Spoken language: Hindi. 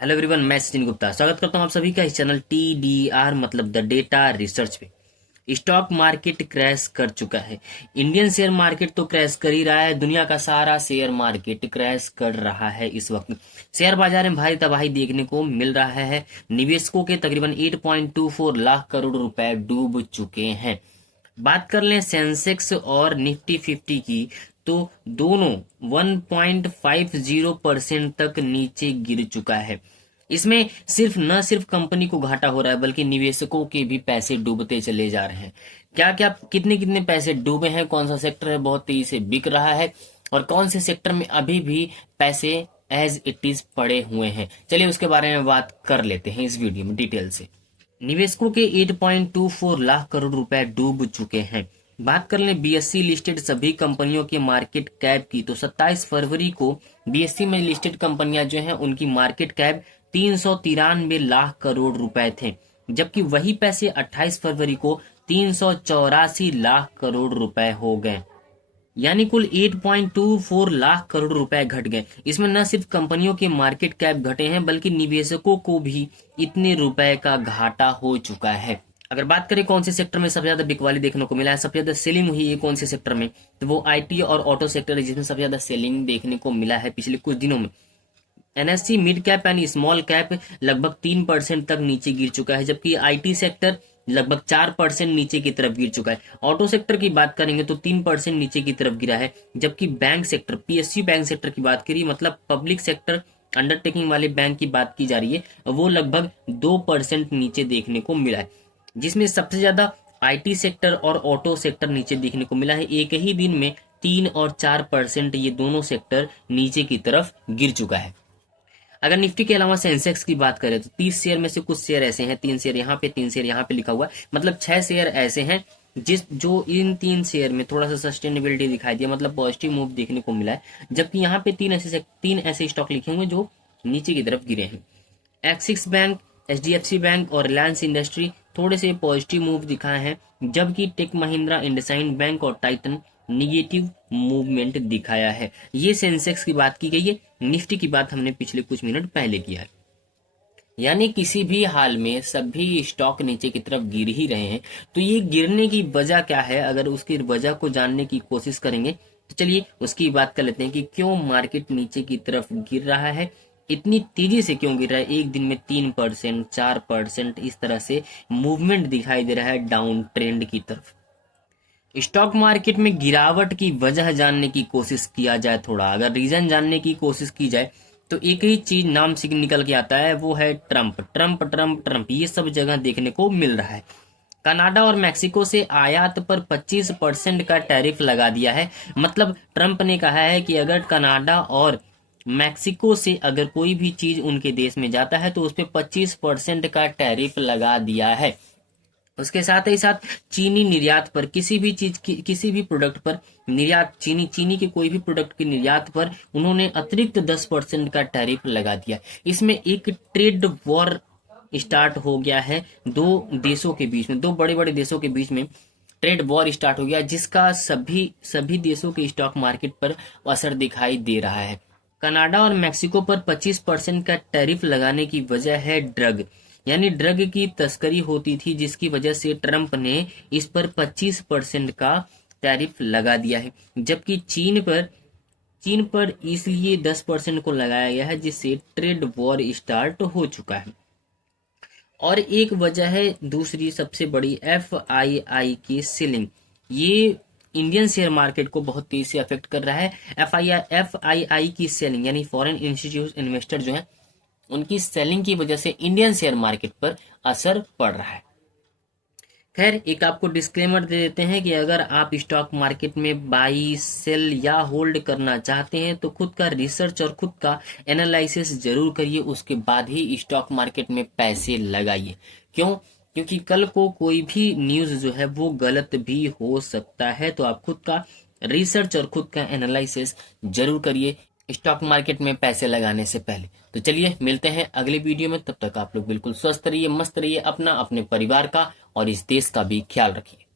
हेलो एवरीवन, मैं सचिन गुप्ता स्वागत करता हूं आप सभी का इस चैनल TDR मतलब द डेटा रिसर्च पे। स्टॉक मार्केट क्रैश कर चुका है। इंडियन शेयर मार्केट तो क्रैश कर ही रहा है, दुनिया का सारा शेयर मार्केट क्रैश कर रहा है। इस वक्त शेयर बाजार में भारी तबाही देखने को मिल रहा है। निवेशकों के तकरीबन 8.24 लाख करोड़ रुपए डूब चुके हैं। बात कर लें सेंसेक्स और निफ्टी 50 की, तो दोनों 1.50% तक नीचे गिर चुका है। इसमें न सिर्फ कंपनी को घाटा हो रहा है, बल्कि निवेशकों के भी पैसे डूबते चले जा रहे हैं। क्या क्या कितने कितने पैसे डूबे हैं, कौन सा सेक्टर है बहुत तेजी से बिक रहा है, और कौन से सेक्टर में अभी भी पैसे एज इट इज पड़े हुए हैं, चलिए उसके बारे में बात कर लेते हैं इस वीडियो में डिटेल से। निवेशकों के 8.24 लाख करोड़ रुपए डूब चुके हैं। बात कर लें बीएससी लिस्टेड सभी कंपनियों के मार्केट कैप की, तो 27 फरवरी को बीएससी में लिस्टेड कंपनियां जो हैं उनकी मार्केट कैप 393 लाख करोड़ रुपए थे, जबकि वही पैसे 28 फरवरी को 384 लाख करोड़ रुपए हो गए। यानी कुल 8.24 लाख करोड़ रुपए घट गए। इसमें न सिर्फ कंपनियों के मार्केट कैप घटे हैं, बल्कि निवेशकों को भी इतने रुपए का घाटा हो चुका है। अगर बात करें कौन से सेक्टर में सबसे ज्यादा बिकवाली देखने को मिला है, सबसे ज्यादा सेलिंग हुई है कौन से सेक्टर में, तो वो आईटी और ऑटो सेक्टर है, जिसमें सबसे ज्यादा सेलिंग देखने को मिला है पिछले कुछ दिनों में। NSC mid cap and small cap लगभग 3% तक नीचे गिर चुका है, जबकि आईटी सेक्टर लगभग 4% नीचे की तरफ गिर चुका है। ऑटो सेक्टर की बात करेंगे तो 3% नीचे की तरफ गिरा है, जबकि bank sector, PSU bank sector की बात करिए, मतलब पब्लिक सेक्टर अंडरटेकिंग वाले बैंक की बात की जा रही है, वो लगभग 2% नीचे देखने को मिला है। जिसमें सबसे ज्यादा आईटी सेक्टर और ऑटो सेक्टर नीचे देखने को मिला है। एक ही दिन में 3 और 4% ये दोनों सेक्टर नीचे की तरफ गिर चुका है। अगर निफ्टी के अलावा सेंसेक्स की बात करें तो 30 शेयर में से कुछ शेयर ऐसे हैं, 3 शेयर यहाँ पे, 3 शेयर यहाँ पे लिखा हुआ है, मतलब 6 शेयर ऐसे हैं जो इन 3 शेयर में थोड़ा सा सस्टेनेबिलिटी दिखाई दिया, मतलब पॉजिटिव मूव देखने को मिला है। जबकि यहाँ पे 3 ऐसे स्टॉक लिखे हुए जो नीचे की तरफ गिरे हैं। एक्सिस बैंक, एचडीएफसी बैंक और रिलायंस इंडस्ट्री थोड़े से पॉजिटिव मूव दिखाए हैं, जबकि टेक महिंद्रा, इंडसइंड बैंक और टाइटन निगेटिव मूवमेंट दिखाया है। ये सेंसेक्स की बात की गई है। निफ्टी की बात हमने पिछले कुछ मिनट पहले किया है। यानी किसी भी हाल में सभी स्टॉक नीचे की तरफ गिर ही रहे हैं। तो ये गिरने की वजह क्या है, अगर उसकी वजह को जानने की कोशिश करेंगे तो चलिए उसकी बात कर लेते हैं कि क्यों मार्केट नीचे की तरफ गिर रहा है, इतनी तेजी से क्यों गिर रहा है। एक दिन में 3%, 4% इस तरह से मूवमेंट दिखाई दे रहा है डाउन ट्रेंड की तरफ। स्टॉक मार्केट में गिरावट की वजह जानने की कोशिश किया जाए, थोड़ा अगर रीजन जानने की कोशिश की जाए, तो एक ही चीज नाम से निकल के आता है, वो है ट्रंप। ट्रंप ट्रंप ट्रंप, ये सब जगह देखने को मिल रहा है। कनाडा और मैक्सिको से आयात पर 25% का टैरिफ लगा दिया है। मतलब ट्रंप ने कहा है कि अगर कनाडा और मैक्सिको से अगर कोई भी चीज उनके देश में जाता है तो उस पर 25% का टैरिफ लगा दिया है। उसके साथ ही साथ चीनी निर्यात पर, किसी भी चीज की, किसी भी प्रोडक्ट पर निर्यात, चीनी के कोई भी प्रोडक्ट के निर्यात पर उन्होंने अतिरिक्त 10% का टैरिफ लगा दिया। इसमें एक ट्रेड वॉर स्टार्ट हो गया है दो देशों के बीच में, दो बड़े बड़े देशों के बीच में ट्रेड वॉर स्टार्ट हो गया, जिसका सभी सभी देशों के स्टॉक मार्केट पर असर दिखाई दे रहा है। कनाडा और मैक्सिको पर 25% का टैरिफ लगाने की वजह है ड्रग, यानी ड्रग की तस्करी होती थी, जिसकी वजह से ट्रंप ने इस पर 25% का टैरिफ लगा दिया है। जबकि चीन पर इसलिए 10% को लगाया गया है, जिससे ट्रेड वॉर स्टार्ट हो चुका है। और एक वजह है दूसरी सबसे बड़ी, एफआईआई की सेलिंग। ये इंडियन शेयर मार्केट को बहुत तेजी से अफेक्ट कर रहा है। एफआईआई की सेलिंग, यानी फॉरेन इंस्टीट्यूट इन्वेस्टर जो है, उनकी सेलिंग की वजह से इंडियन शेयर मार्केट पर असर पड़ रहा है। खैर, एक आपको डिस्क्लेमर दे देते हैं कि अगर आप स्टॉक मार्केट में बाई, सेल या होल्ड करना चाहते हैं तो खुद का रिसर्च और खुद का एनालिसिस जरूर करिए, उसके बाद ही स्टॉक मार्केट में पैसे लगाइए। क्यों? क्योंकि कल को कोई भी न्यूज जो है वो गलत भी हो सकता है। तो आप खुद का रिसर्च और खुद का एनालिसिस जरूर करिए स्टॉक मार्केट में पैसे लगाने से पहले। तो चलिए मिलते हैं अगले वीडियो में, तब तक आप लोग बिल्कुल स्वस्थ रहिए, मस्त रहिए, अपना, अपने परिवार का और इस देश का भी ख्याल रखिए।